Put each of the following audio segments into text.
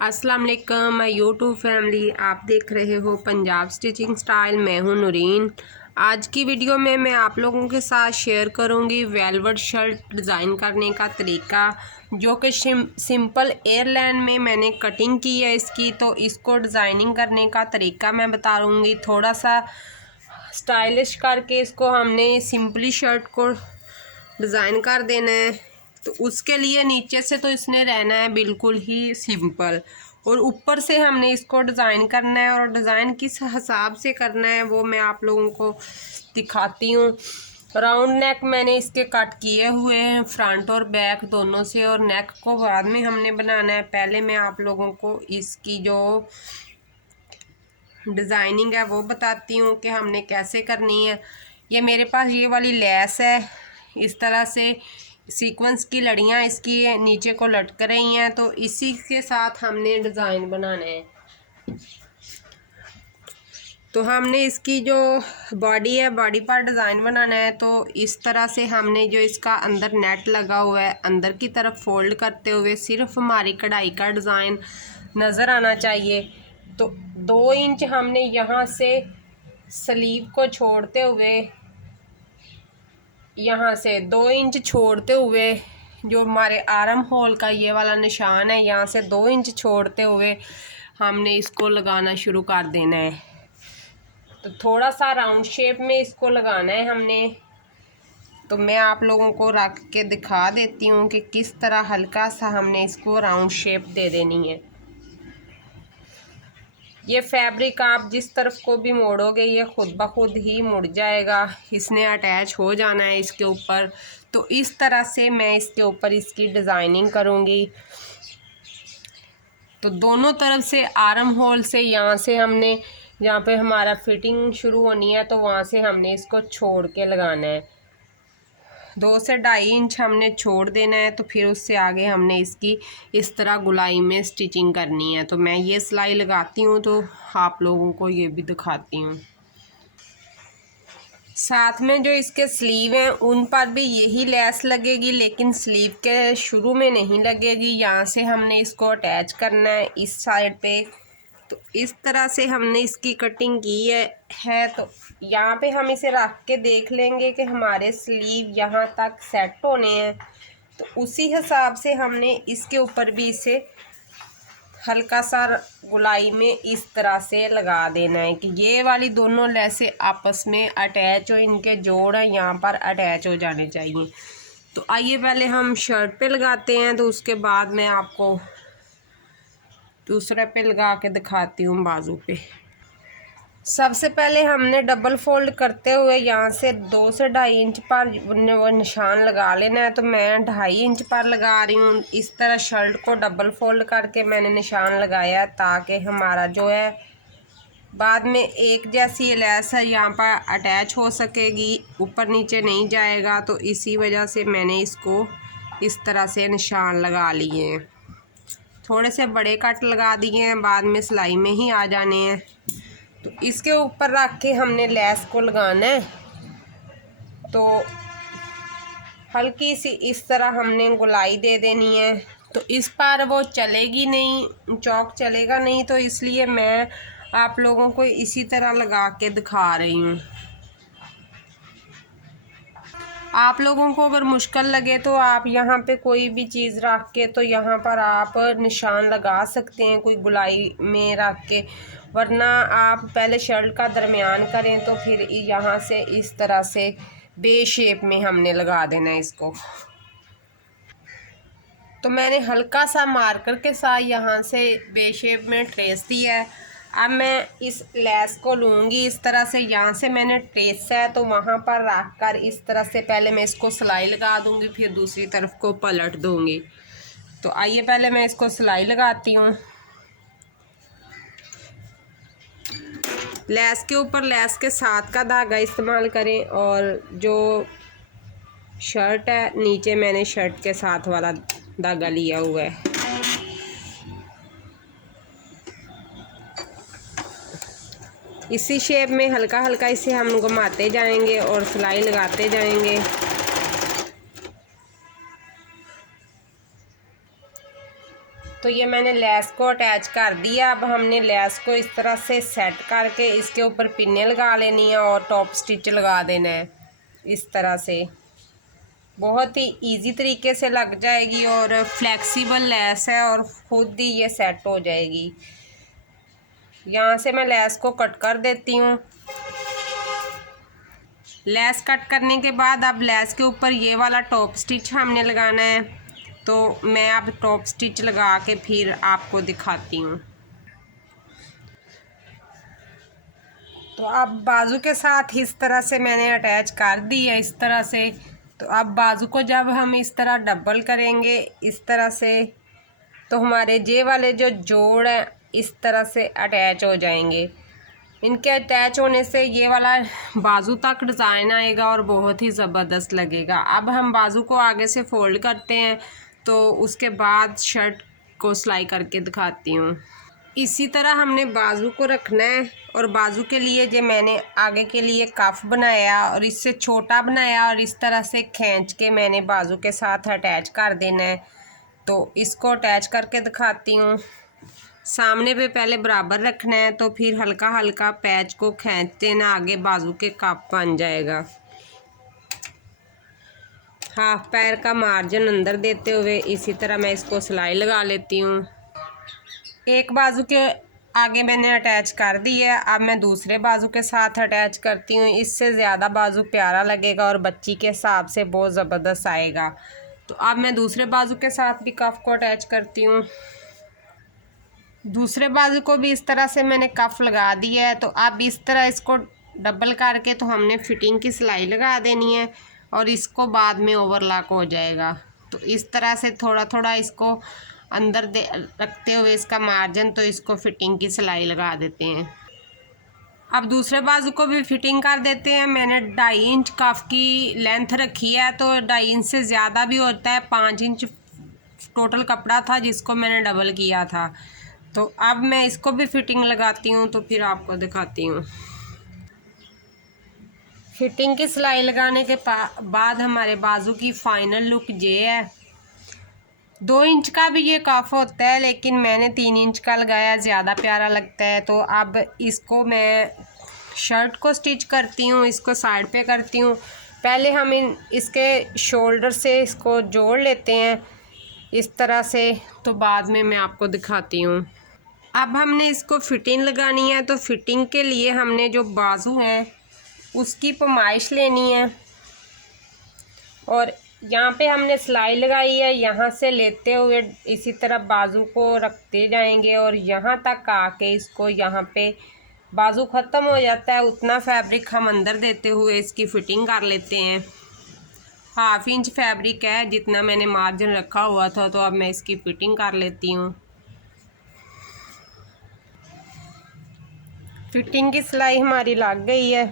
अस्सलाम वालेकुम मैं यूट्यूब फैमिली, आप देख रहे हो पंजाब स्टिचिंग स्टाइल। मैं हूं नूरीन। आज की वीडियो में मैं आप लोगों के साथ शेयर करूंगी वेलवेट शर्ट डिज़ाइन करने का तरीका, जो कि सिंपल एयरलाइन में मैंने कटिंग की है इसकी। तो इसको डिज़ाइनिंग करने का तरीका मैं बता दूँगी। थोड़ा सा स्टाइलिश करके इसको हमने सिंपली शर्ट को डिज़ाइन कर देना है। तो उसके लिए नीचे से तो इसने रहना है बिल्कुल ही सिंपल, और ऊपर से हमने इसको डिज़ाइन करना है। और डिज़ाइन किस हिसाब से करना है वो मैं आप लोगों को दिखाती हूँ। राउंड नेक मैंने इसके कट किए हुए हैं, फ्रंट और बैक दोनों से, और नेक को बाद में हमने बनाना है। पहले मैं आप लोगों को इसकी जो डिज़ाइनिंग है वो बताती हूँ कि हमने कैसे करनी है। ये मेरे पास ये वाली लेस है, इस तरह से सीक्वेंस की लड़ियाँ इसकी नीचे को लटक रही हैं। तो इसी के साथ हमने डिज़ाइन बनाना है। तो हमने इसकी जो बॉडी है, बॉडी पर डिज़ाइन बनाना है। तो इस तरह से हमने जो इसका अंदर नेट लगा हुआ है, अंदर की तरफ फोल्ड करते हुए सिर्फ हमारी कढ़ाई का डिज़ाइन नज़र आना चाहिए। तो 2 इंच हमने यहाँ से स्लीव को छोड़ते हुए, यहाँ से 2 इंच छोड़ते हुए जो हमारे आर्म होल का ये वाला निशान है, यहाँ से 2 इंच छोड़ते हुए हमने इसको लगाना शुरू कर देना है। तो थोड़ा सा राउंड शेप में इसको लगाना है हमने। तो मैं आप लोगों को रख के दिखा देती हूँ कि किस तरह हल्का सा हमने इसको राउंड शेप दे देनी है। ये फैब्रिक आप जिस तरफ को भी मोड़ोगे ये खुद ब खुद ही मुड़ जाएगा, इसने अटैच हो जाना है इसके ऊपर। तो इस तरह से मैं इसके ऊपर इसकी डिज़ाइनिंग करूँगी। तो दोनों तरफ से आर्म होल से, यहाँ से हमने, जहाँ पे हमारा फिटिंग शुरू होनी है, तो वहाँ से हमने इसको छोड़ के लगाना है। 2 से 2.5 इंच हमने छोड़ देना है। तो फिर उससे आगे हमने इसकी इस तरह गुलाई में स्टिचिंग करनी है। तो मैं ये सिलाई लगाती हूँ तो आप लोगों को ये भी दिखाती हूँ। साथ में जो इसके स्लीव हैं उन पर भी यही लेस लगेगी, लेकिन स्लीव के शुरू में नहीं लगेगी। यहाँ से हमने इसको अटैच करना है इस साइड पे। तो इस तरह से हमने इसकी कटिंग की है। तो यहाँ पे हम इसे रख के देख लेंगे कि हमारे स्लीव यहाँ तक सेट होने हैं। तो उसी हिसाब से हमने इसके ऊपर भी इसे हल्का सा गुलाई में इस तरह से लगा देना है कि ये वाली दोनों लेसें आपस में अटैच हो, इनके जोड़ हैं यहाँ पर अटैच हो जाने चाहिए। तो आइए पहले हम शर्ट पे लगाते हैं, तो उसके बाद मैं आपको दूसरे पे लगा के दिखाती हूँ बाजू पे। सबसे पहले हमने डबल फोल्ड करते हुए यहाँ से 2 से 2.5 इंच पर वो निशान लगा लेना है। तो मैं 2.5 इंच पर लगा रही हूँ। इस तरह शर्ट को डबल फोल्ड करके मैंने निशान लगाया है, ताकि हमारा जो है बाद में एक जैसी लेस है यहाँ पर अटैच हो सकेगी, ऊपर नीचे नहीं जाएगा। तो इसी वजह से मैंने इसको इस तरह से निशान लगा लिए हैं। थोड़े से बड़े कट लगा दिए हैं, बाद में सिलाई में ही आ जाने हैं। तो इसके ऊपर रख के हमने लेस को लगाना है। तो हल्की सी इस तरह हमने गुलाई दे देनी है। तो इस पर वो चलेगी नहीं, चौक चलेगा नहीं, तो इसलिए मैं आप लोगों को इसी तरह लगा के दिखा रही हूँ। आप लोगों को अगर मुश्किल लगे तो आप यहाँ पे कोई भी चीज़ रख के, तो यहाँ पर आप निशान लगा सकते हैं कोई गुलाई में रख के, वरना आप पहले शर्ट का दरमियान करें। तो फिर यहाँ से इस तरह से बे शेप में हमने लगा देना है इसको। तो मैंने हल्का सा मार्कर के साथ यहाँ से बे शेप में ट्रेस दिया है। अब मैं इस लेस को लूँगी इस तरह से, यहाँ से मैंने ट्रेस है तो वहाँ पर रख कर इस तरह से पहले मैं इसको सिलाई लगा दूँगी, फिर दूसरी तरफ को पलट दूँगी। तो आइए पहले मैं इसको सिलाई लगाती हूँ। लेस के ऊपर लेस के साथ का धागा इस्तेमाल करें, और जो शर्ट है नीचे मैंने शर्ट के साथ वाला धागा लिया हुआ है। इसी शेप में हल्का हल्का इसे हम घुमाते जाएंगे और सिलाई लगाते जाएंगे। तो ये मैंने लेस को अटैच कर दिया। अब हमने लेस को इस तरह से सेट करके इसके ऊपर पिन्ने लगा लेनी है और टॉप स्टिच लगा देना है। इस तरह से बहुत ही इजी तरीके से लग जाएगी और फ्लेक्सिबल लेस है और खुद ही ये सेट हो जाएगी। यहाँ से मैं लेस को कट कर देती हूँ। लेस कट करने के बाद अब लेस के ऊपर ये वाला टॉप स्टिच हमने लगाना है। तो मैं अब टॉप स्टिच लगा के फिर आपको दिखाती हूँ। तो अब बाजू के साथ इस तरह से मैंने अटैच कर दी है इस तरह से। तो अब बाजू को जब हम इस तरह डबल करेंगे इस तरह से, तो हमारे जे वाले जो जोड़ हैं इस तरह से अटैच हो जाएंगे। इनके अटैच होने से ये वाला बाजू तक डिज़ाइन आएगा और बहुत ही ज़बरदस्त लगेगा। अब हम बाजू को आगे से फोल्ड करते हैं, तो उसके बाद शर्ट को सिलाई करके दिखाती हूँ। इसी तरह हमने बाजू को रखना है और बाजू के लिए जो मैंने आगे के लिए कफ बनाया और इससे छोटा बनाया और इस तरह से खींच के मैंने बाजू के साथ अटैच कर देना है। तो इसको अटैच करके दिखाती हूँ। सामने पे पहले बराबर रखना है, तो फिर हल्का हल्का पैच को खींच देना, आगे बाजू के कप बन जाएगा। हाफ पैर का मार्जिन अंदर देते हुए इसी तरह मैं इसको सिलाई लगा लेती हूँ। एक बाजू के आगे मैंने अटैच कर दी है। अब मैं दूसरे बाजू के साथ अटैच करती हूँ। इससे ज़्यादा बाजू प्यारा लगेगा और बच्ची के हिसाब से बहुत ज़बरदस्त आएगा। तो अब मैं दूसरे बाजू के साथ भी कफ को अटैच करती हूँ। दूसरे बाजू को भी इस तरह से मैंने कफ लगा दिया है। तो अब इस तरह इसको डबल करके तो हमने फिटिंग की सिलाई लगा देनी है और इसको बाद में ओवरलॉक हो जाएगा। तो इस तरह से थोड़ा थोड़ा इसको अंदर दे रखते हुए इसका मार्जिन, तो इसको फिटिंग की सिलाई लगा देते हैं। अब दूसरे बाजू को भी फिटिंग कर देते हैं। मैंने 2.5 इंच कफ की लेंथ रखी है, तो 2.5 इंच से ज़्यादा भी होता है। 5 इंच टोटल कपड़ा था जिसको मैंने डबल किया था। तो अब मैं इसको भी फिटिंग लगाती हूँ, तो फिर आपको दिखाती हूँ। फिटिंग की सिलाई लगाने के बाद हमारे बाजू की फ़ाइनल लुक ये है। 2 इंच का भी ये कफ होता है, लेकिन मैंने 3 इंच का लगाया, ज़्यादा प्यारा लगता है। तो अब इसको मैं शर्ट को स्टिच करती हूँ, इसको साइड पे करती हूँ। पहले हम इसके शोल्डर से इसको जोड़ लेते हैं इस तरह से, तो बाद में मैं आपको दिखाती हूँ। अब हमने इसको फिटिंग लगानी है। तो फिटिंग के लिए हमने जो बाजू हैं उसकी पैमाइश लेनी है और यहाँ पे हमने सिलाई लगाई है। यहाँ से लेते हुए इसी तरह बाजू को रखते जाएंगे और यहाँ तक आके इसको, यहाँ पे बाजू ख़त्म हो जाता है उतना फैब्रिक हम अंदर देते हुए इसकी फ़िटिंग कर लेते हैं। 1/2 इंच फैब्रिक है जितना मैंने मार्जिन रखा हुआ था। तो अब मैं इसकी फ़िटिंग कर लेती हूँ। फिटिंग की सिलाई हमारी लग गई है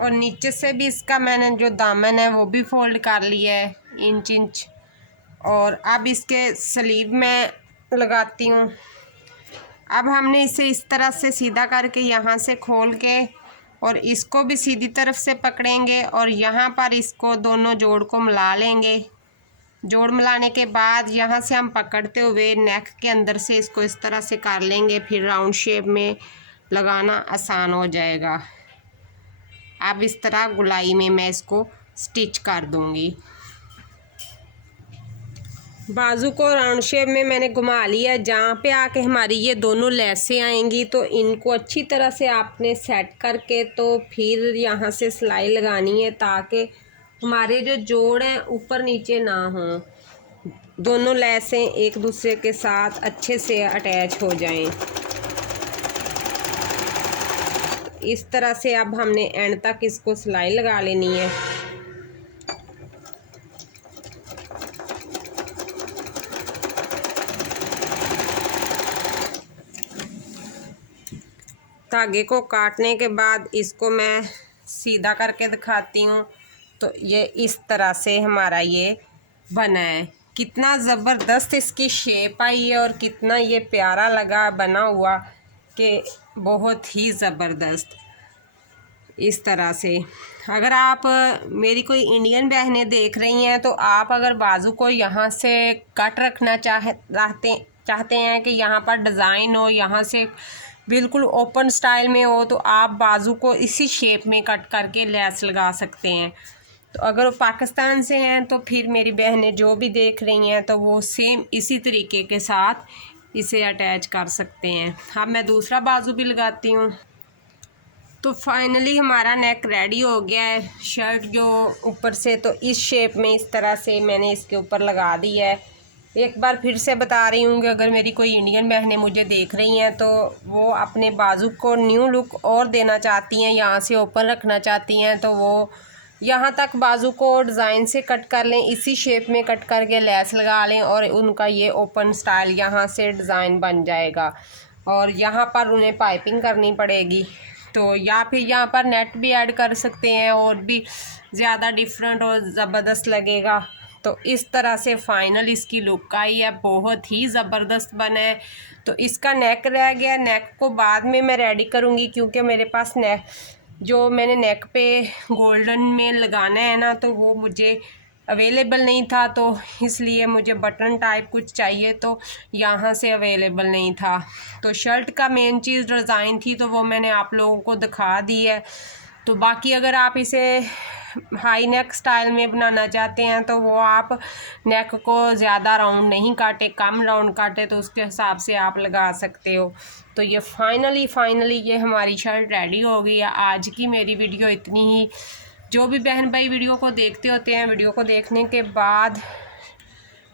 और नीचे से भी इसका मैंने जो दामन है वो भी फोल्ड कर लिया है इंच। और अब इसके स्लीव में लगाती हूँ। अब हमने इसे इस तरह से सीधा करके यहाँ से खोल के और इसको भी सीधी तरफ से पकड़ेंगे और यहाँ पर इसको दोनों जोड़ को मिला लेंगे। जोड़ मिलाने के बाद यहाँ से हम पकड़ते हुए नेक के अंदर से इसको इस तरह से कर लेंगे, फिर राउंड शेप में लगाना आसान हो जाएगा। अब इस तरह गुलाई में मैं इसको स्टिच कर दूंगी। बाजू को राउंड शेप में मैंने घुमा लिया। जहाँ पे आके हमारी ये दोनों लेसें आएंगी तो इनको अच्छी तरह से आपने सेट करके तो फिर यहाँ से सिलाई लगानी है, ताकि हमारे जो जोड़ हैं ऊपर नीचे ना हों, दोनों लेसें एक दूसरे के साथ अच्छे से अटैच हो जाएं। इस तरह से अब हमने एंड तक इसको सिलाई लगा लेनी है। धागे को काटने के बाद इसको मैं सीधा करके दिखाती हूँ। तो ये इस तरह से हमारा ये बना है। कितना ज़बरदस्त इसकी शेप आई है और कितना ये प्यारा लगा बना हुआ कि बहुत ही ज़बरदस्त। इस तरह से अगर आप मेरी कोई इंडियन बहनें देख रही हैं तो आप अगर बाजू को यहाँ से कट रखना चाहते चाहते हैं कि यहाँ पर डिज़ाइन हो, यहाँ से बिल्कुल ओपन स्टाइल में हो, तो आप बाजू को इसी शेप में कट करके लेस लगा सकते हैं। तो अगर वो पाकिस्तान से हैं तो फिर मेरी बहनें जो भी देख रही हैं तो वो सेम इसी तरीके के साथ इसे अटैच कर सकते हैं। अब मैं दूसरा बाजू भी लगाती हूँ। तो फाइनली हमारा नेक रेडी हो गया है। शर्ट जो ऊपर से तो इस शेप में इस तरह से मैंने इसके ऊपर लगा दी है। एक बार फिर से बता रही हूँ कि अगर मेरी कोई इंडियन बहनें मुझे देख रही हैं तो वो अपने बाजू को न्यू लुक और देना चाहती हैं, यहाँ से ओपन रखना चाहती हैं, तो वो यहाँ तक बाजू को डिज़ाइन से कट कर लें, इसी शेप में कट करके लेस लगा लें और उनका ये ओपन स्टाइल यहाँ से डिज़ाइन बन जाएगा। और यहाँ पर उन्हें पाइपिंग करनी पड़ेगी, तो या फिर यहाँ पर नेट भी ऐड कर सकते हैं और भी ज़्यादा डिफरेंट और ज़बरदस्त लगेगा। तो इस तरह से फाइनल इसकी लुक आई है, बहुत ही ज़बरदस्त बना है। तो इसका नेक रह गया, नेक को बाद में मैं रेडी करूँगी क्योंकि मेरे पास नेक जो मैंने नेक पे गोल्डन में लगाना है ना, तो वो मुझे अवेलेबल नहीं था, तो इसलिए मुझे बटन टाइप कुछ चाहिए, तो यहाँ से अवेलेबल नहीं था। तो शर्ट का मेन चीज़ डिज़ाइन थी, तो वो मैंने आप लोगों को दिखा दी है। तो बाकी अगर आप इसे हाई नेक स्टाइल में बनाना चाहते हैं तो वो आप नेक को ज़्यादा राउंड नहीं काटे, कम राउंड काटे, तो उसके हिसाब से आप लगा सकते हो। तो ये फाइनली ये हमारी शर्ट रेडी हो गई है। आज की मेरी वीडियो इतनी ही। जो भी बहन भाई वीडियो को देखते होते हैं, वीडियो को देखने के बाद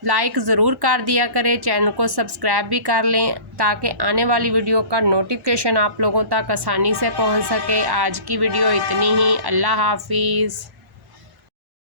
लाइक ज़रूर कर दिया करें, चैनल को सब्सक्राइब भी कर लें ताकि आने वाली वीडियो का नोटिफिकेशन आप लोगों तक आसानी से पहुंच सके। आज की वीडियो इतनी ही। अल्लाह हाफिज़।